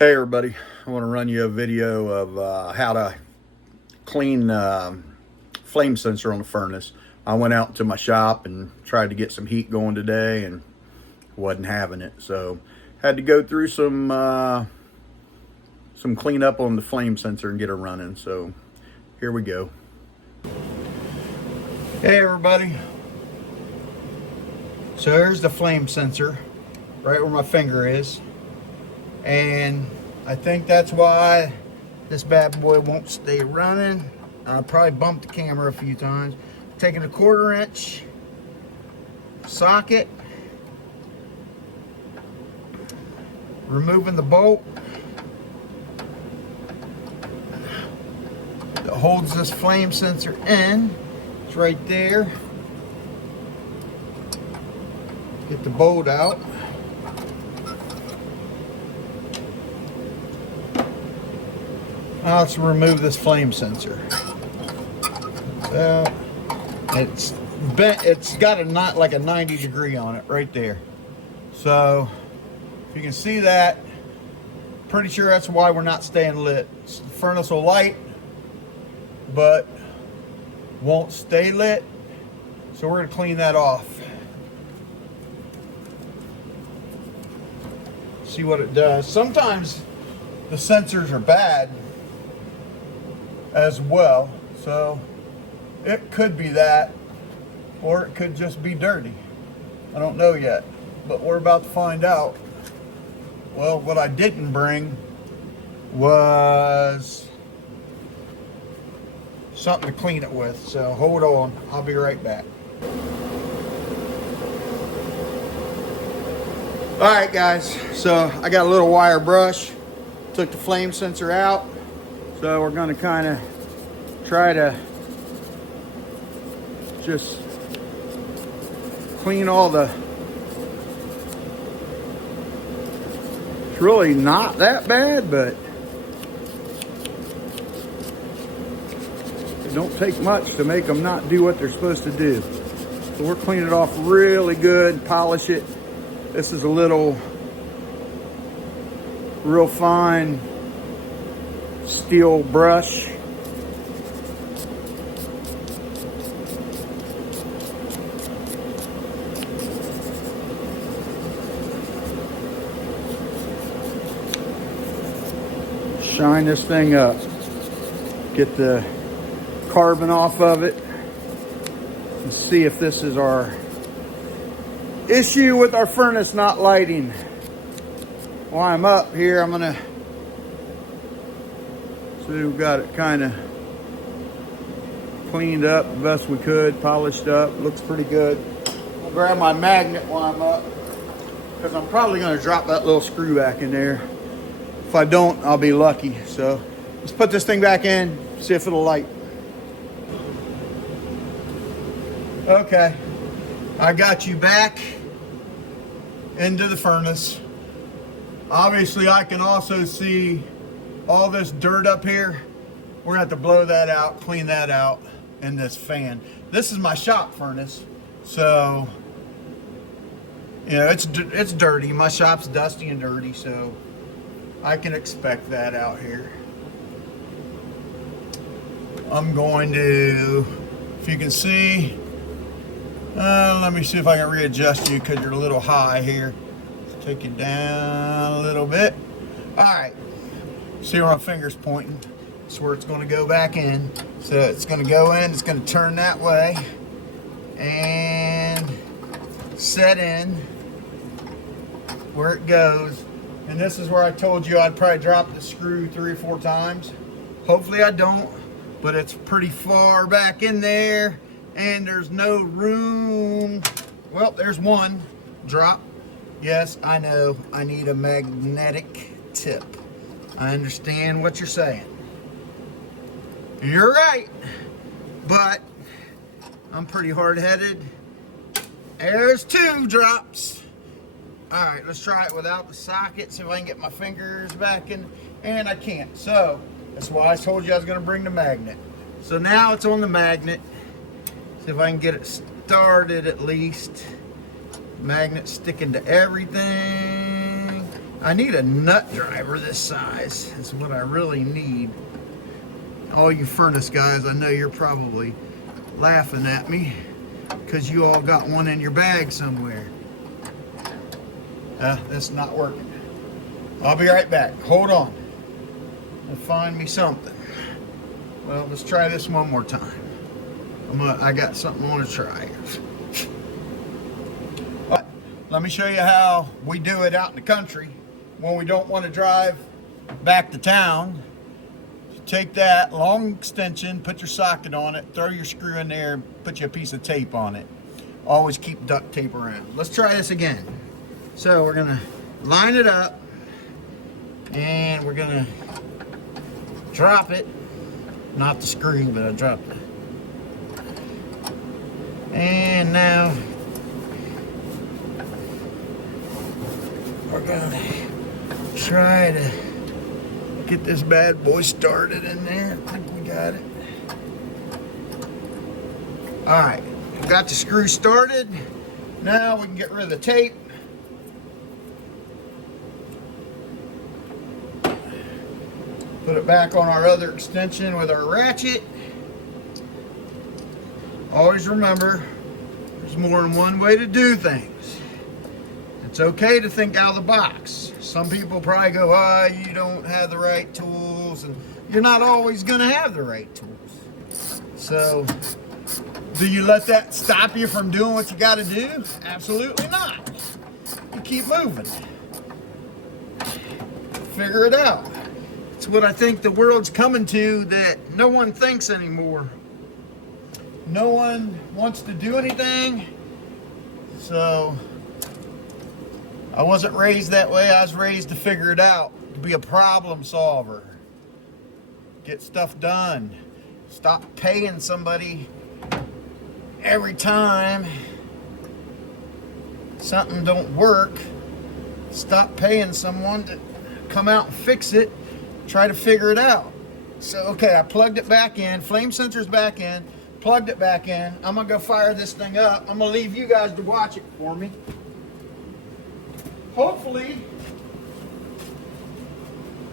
Hey everybody, I want to run you a video of how to clean flame sensor on the furnace. I went out to my shop and tried to get some heat going today and wasn't having it, so had to go through some cleanup on the flame sensor and get it running. So here we go. Hey everybody, so here's the flame sensor right where my finger is. And I think that's why this bad boy won't stay running. I probably bumped the camera a few times. Taking a 1/4 inch socket, removing the bolt that holds this flame sensor in. It's right there. Get the bolt out. Now let's remove this flame sensor. So it's bent. It's got like a 90-degree on it right there. So if you can see that, pretty sure that's why we're not staying lit. The furnace will light, but won't stay lit. So we're gonna clean that off. See what it does. Sometimes the sensors are bad as well, so it could be that, or it could just be dirty. I don't know yet, but we're about to find out. Well, what I didn't bring was something to clean it with, so hold on, I'll be right back. All right guys, so I got a little wire brush, took the flame sensor out. So we're going to kind of try to just clean all the, it's really not that bad, but it don't take much to make them not do what they're supposed to do. So we're cleaning it off really good, polish it. This is a little real fine steel brush. Shine this thing up. Get the carbon off of it and see if this is our issue with our furnace not lighting. While I'm up here, I'm gonna we've got it kind of cleaned up the best we could, polished up, looks pretty good. I'll grab my magnet while I'm up, because I'm probably going to drop that little screw back in there. If I don't, I'll be lucky. So let's put this thing back in, see if it'll light. Okay, I got you back into the furnace. Obviously I can also see all this dirt up here. We're gonna have to blow that out, clean that out in this fan. This is my shop furnace, so you know it's dirty. My shop's dusty and dirty, so I can expect that out here. I'm going to, if you can see, let me see if I can readjust you because you're a little high here. Let's take you down a little bit. All right. See where my finger's pointing? That's where it's going to go back in. So it's going to go in, it's going to turn that way and set in where it goes. And this is where I told you I'd probably drop the screw 3 or 4 times. Hopefully I don't, but it's pretty far back in there and there's no room. Well, there's one drop. Yes, I know I need a magnetic tip. I understand what you're saying. You're right, but I'm pretty hard-headed. There's 2 drops. All right, let's try it without the socket, see if I can get my fingers back in, and I can't. So that's why I told you I was gonna bring the magnet. So now it's on the magnet. See if I can get it started at least. Magnet sticking to everything. I need a nut driver this size. Is what I really need. All you furnace guys, I know you're probably laughing at me because you all got one in your bag somewhere. That's not working. I'll be right back. Hold on. I'll find me something. Well, let's try this one more time. I got something I want to try. Let me show you how we do it out in the country when we don't want to drive back to town. Take that long extension, put your socket on it, throw your screw in there, put you a piece of tape on it. Always keep duct tape around. Let's try this again. So we're gonna line it up and we're gonna drop it. Not the screw, but I dropped it. And now we're gonna try to get this bad boy started in there. I think we got it. All right, got the screw started. Now we can get rid of the tape. Put it back on our other extension with our ratchet. Always remember, there's more than one way to do things. It's okay to think out of the box. Some people probably go, oh, you don't have the right tools, and you're not always gonna have the right tools. So, do you let that stop you from doing what you gotta do? Absolutely not. You keep moving. Figure it out. It's what I think the world's coming to, that no one thinks anymore. No one wants to do anything. So, I wasn't raised that way. I was raised to figure it out, to be a problem solver, get stuff done. Stop paying somebody every time something don't work. Stop paying someone to come out and fix it. Try to figure it out. So, okay, I plugged it back in, flame sensor's back in, plugged it back in. I'm gonna go fire this thing up. I'm gonna leave you guys to watch it for me. Hopefully,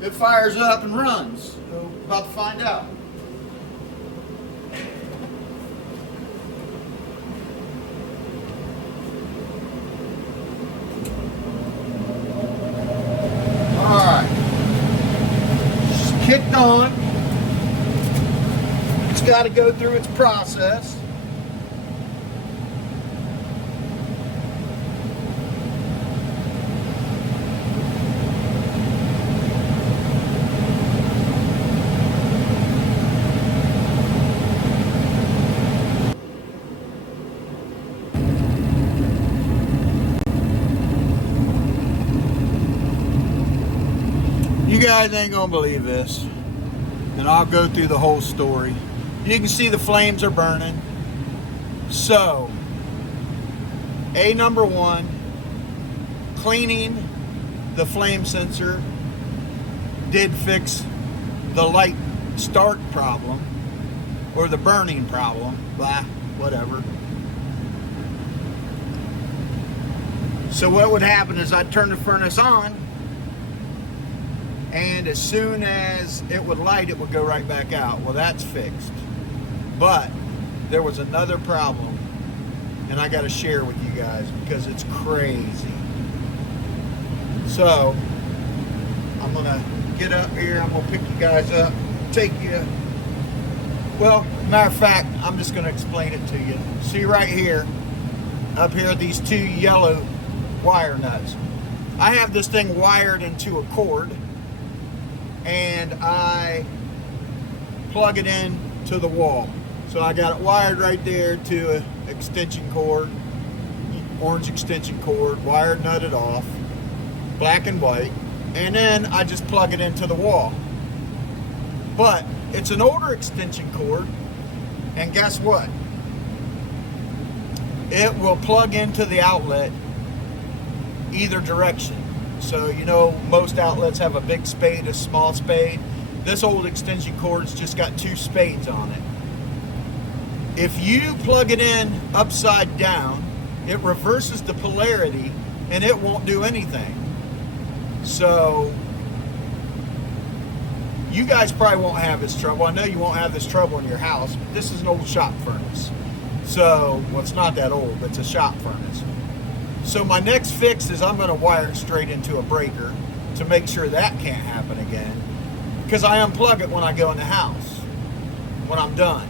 it fires up and runs. So, about to find out. Alright. It's kicked on. It's got to go through its process. You guys ain't gonna believe this, and I'll go through the whole story. You can see the flames are burning. So, number one, cleaning the flame sensor did fix the light start problem, or the burning problem, blah, whatever. So what would happen is I'd turn the furnace on, and as soon as it would light, it would go right back out. Well, that's fixed. But there was another problem, and I got to share with you guys because it's crazy. So I'm gonna get up here. I'm gonna pick you guys up, take you. Well, matter of fact, I'm just gonna explain it to you. See right here, up here, these two yellow wire nuts. I have this thing wired into a cord, and I plug it in to the wall. So I got it wired right there to an extension cord, orange extension cord, wired, nutted off, black and white, and then I just plug it into the wall. But it's an older extension cord, and guess what? It will plug into the outlet either direction. So, you know, most outlets have a big spade, a small spade. This old extension cord's just got two spades on it. If you plug it in upside down, it reverses the polarity and it won't do anything. So you guys probably won't have this trouble. I know you won't have this trouble in your house, but this is an old shop furnace. So, well, it's not that old, but it's a shop furnace. So my next fix is I'm going to wire it straight into a breaker to make sure that can't happen again, because I unplug it when I go in the house when I'm done.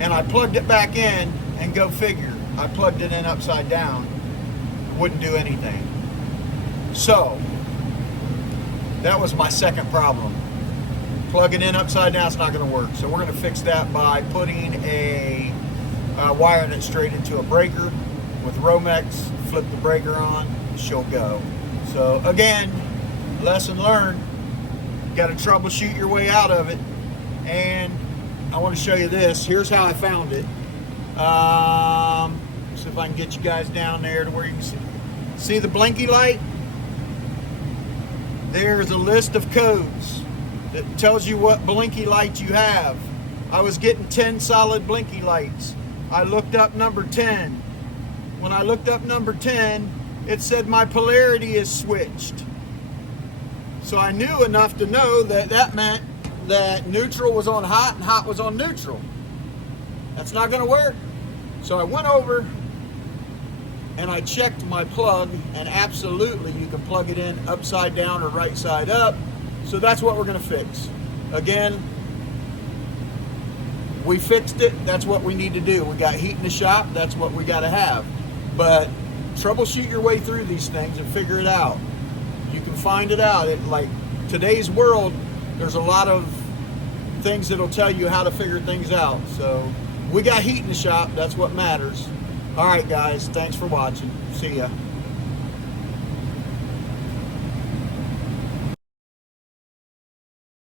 And I plugged it back in, and go figure, I plugged it in upside down, wouldn't do anything. So that was my second problem. Plug it in upside down, it's not going to work. So we're going to fix that by putting wiring it straight into a breaker with Romex. Flip the breaker on, she'll go. So again, lesson learned. Got to troubleshoot your way out of it. And I want to show you this. Here's how I found it. See if I can get you guys down there to where you can see the blinky light. There's a list of codes that tells you what blinky lights you have. I was getting 10 solid blinky lights. I looked up number 10. When I looked up number 10, it said my polarity is switched. So I knew enough to know that that meant that neutral was on hot and hot was on neutral. That's not going to work. So I went over and I checked my plug, and absolutely you can plug it in upside down or right side up. So that's what we're going to fix. Again, we fixed it. That's what we need to do. We got heat in the shop. That's what we got to have. But troubleshoot your way through these things and figure it out. You can find it out. Like today's world, there's a lot of things that'll tell you how to figure things out. So we got heat in the shop. That's what matters. All right, guys. Thanks for watching. See ya.